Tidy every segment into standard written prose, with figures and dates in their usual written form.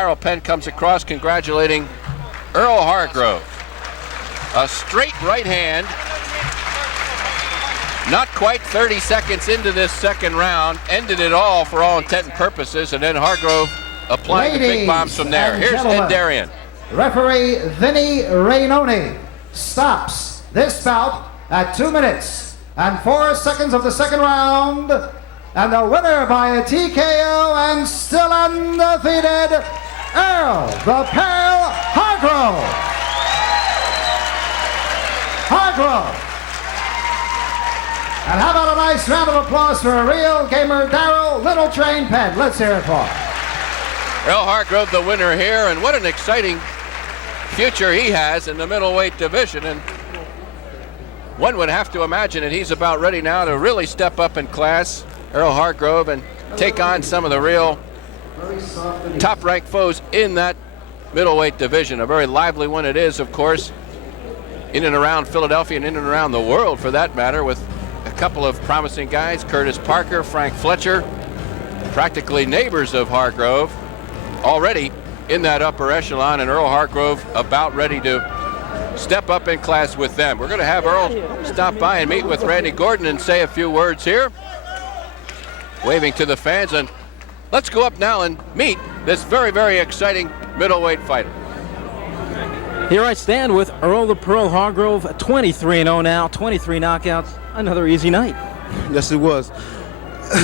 Darryl Penn comes across congratulating Earl Hargrove. A straight right hand. Not quite 30 seconds into this second round. Ended it all for all intent and purposes. And then Hargrove applying the big bombs from there. Here's Ed Darien. Referee Vinny Rainoni stops this bout at 2 minutes and 4 seconds of the second round. And the winner by a TKO and still undefeated, Earl the Pearl Hargrove. And how about a nice round of applause for a real gamer, Darryl Little Train Penn. Let's hear it for him. Earl Hargrove, the winner here, and what an exciting future he has in the middleweight division. And one would have to imagine that he's about ready now to really step up in class, Earl Hargrove, and take on some of the real top-ranked foes in that middleweight division. A very lively one it is, of course, in and around Philadelphia and in and around the world, for that matter, with a couple of promising guys, Curtis Parker, Frank Fletcher, practically neighbors of Hargrove, already in that upper echelon, and Earl Hargrove about ready to step up in class with them. We're going to have Earl stop by and meet with Randy Gordon and say a few words here, waving to the fans. And let's go up now and meet this very, very exciting middleweight fighter. Here I stand with Earl the Pearl Hargrove, 23-0 now, 23 knockouts. Another easy night. Yes, it was.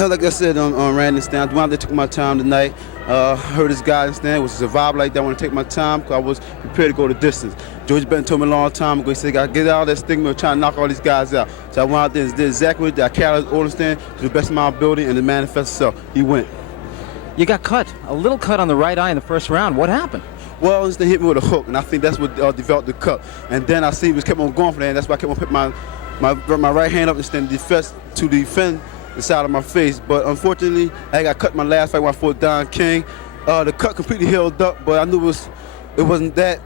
Like I said on Randy stand, I wanted to take my time tonight. Heard this guy stand, was a vibe like that. I want to take my time because I was prepared to go the distance. George Benton told me a long time ago, he said, "I get out of that stigma of trying to knock all these guys out." So I went out there and did exactly what I carried out order stand to the best of my ability, and it manifested itself. He went. You got cut, a little cut on the right eye in the first round. What happened? Well, they hit me with a hook, and I think that's what developed the cut. And then I see he was kept on going for that, and that's why I kept on putting my right hand up and stand to defend the side of my face. But unfortunately, I got cut in my last fight when I fought Don King. The cut completely healed up, but I knew it wasn't that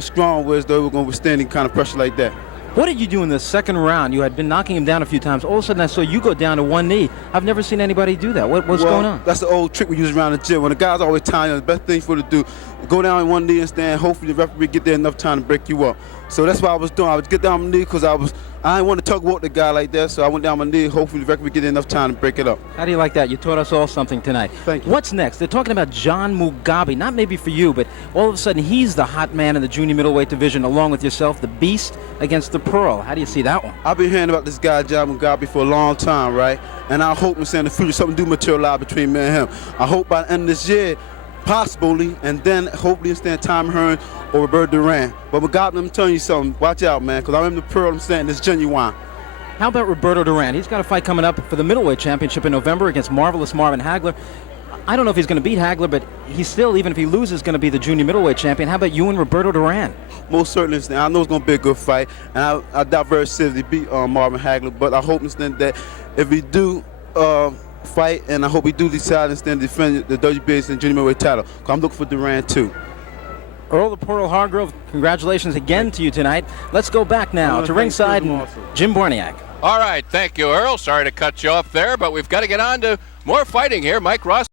strong, whereas though we were going to withstand any kind of pressure like that. What did you do in the second round? You had been knocking him down a few times. All of a sudden, I saw you go down to one knee. I've never seen anybody do that. What's going on? That's the old trick we use around the gym. When the guys always telling you the best thing for you to do, go down on one knee and stand. Hopefully, the referee get there enough time to break you up. So that's what I was doing. I would get down on my knee because I didn't want to tug walk the guy like that. So I went down on my knee. Hopefully, the referee get there enough time to break it up. How do you like that? You taught us all something tonight. Thank you. What's next? They're talking about John Mugabe. Not maybe for you, but all of a sudden he's the hot man in the junior middleweight division, along with yourself, the Beast against the Pearl. How do you see that one? I've been hearing about this guy, John Mugabe, for a long time, right? And I hope in the future something do materialize between me and him. I hope by the end of this year, possibly, and then hopefully instead Tom Hearn or Roberto Duran. But Mugabe, I'm telling you something. Watch out, man, because I'm the Pearl. I'm saying it's genuine. How about Roberto Duran? He's got a fight coming up for the middleweight championship in November against Marvelous Marvin Hagler. I don't know if he's going to beat Hagler, but he's still, even if he loses, going to be the junior middleweight champion. How about you and Roberto Duran? Most certainly. I know it's going to be a good fight, and I doubt very seriously beat Marvin Hagler, but I hope instead that if we do fight, and I hope we do decide instead to defend the WBA and junior middleweight title, because I'm looking for Duran too. Earl the Pearl Hargrove, congratulations again to you tonight. Let's go back now to ringside and Jim Borniak. All right, thank you, Earl. Sorry to cut you off there, but we've got to get on to more fighting here. Mike Ross.